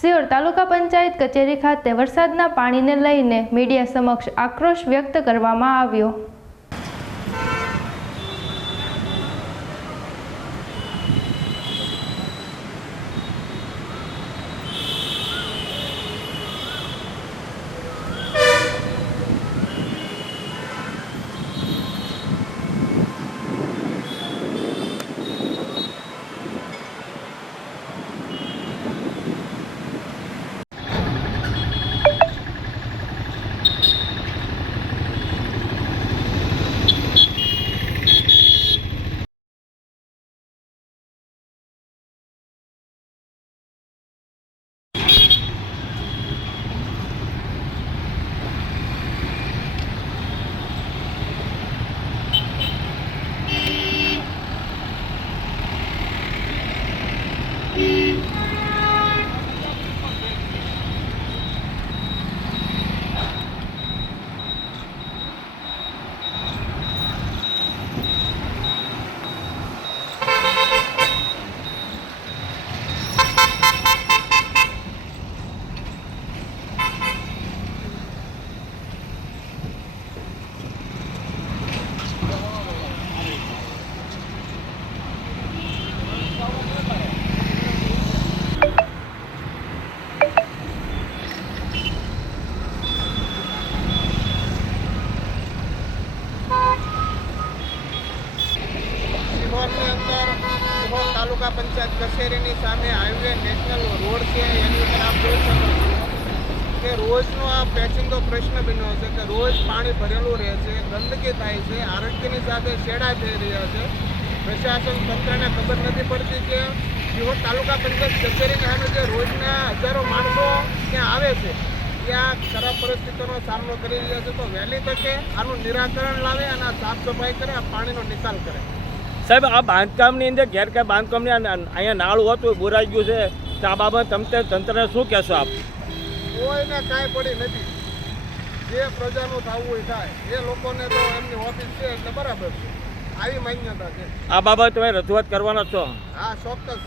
સિહોર તાલુકા પંચાયત કચેરી ખાતે વરસાદના પાણીને લઈને મીડિયા સમક્ષ આક્રોશ વ્યક્ત કરવામાં આવ્યો। તાલુકા પંચાયત કચેરીની સામે હાઈવે નેશનલ રોડ છે, એની ઉપર આપ જોઈ શકો છો કે રોજનો આ પેચિંગો પ્રશ્ન બન્યો છે કે રોજ પાણી ભરેલું રહે છે, ગંદકી થાય છે, આરોગ્યની સાથે છેડા થઈ રહ્યા છે। પ્રશાસન તંત્રને ખબર નથી પડતી કે સિહોર તાલુકા પંચાયત કચેરીની સામે જે રોજના હજારો માણસો ત્યાં આવે છે ત્યાં ખરાબ પરિસ્થિતિનો સામનો કરી રહ્યા છે। તો વહેલી તકે આનું નિરાકરણ લાવે અને સાફ સફાઈ કરે, આ પાણીનો નિકાલ કરે। સાહેબ, આ બાંધકામની અંદર ગેરકાયદે બાંધકામની અહીંયા નાળું હતું બોરાઈ ગયું છે, તો આ બાબત તંત્રને શું કહેશો આપ? કોઈને કાંઈ પડી નથી, જે પ્રજાનું થવું હોય થાય, એ લોકોને તો એમની ઓફિસ છે એટલે બરાબર છે, આવી માન્યતા છે। આ બાબત તમે રજૂઆત કરવાના છો? હા, ચોક્કસ।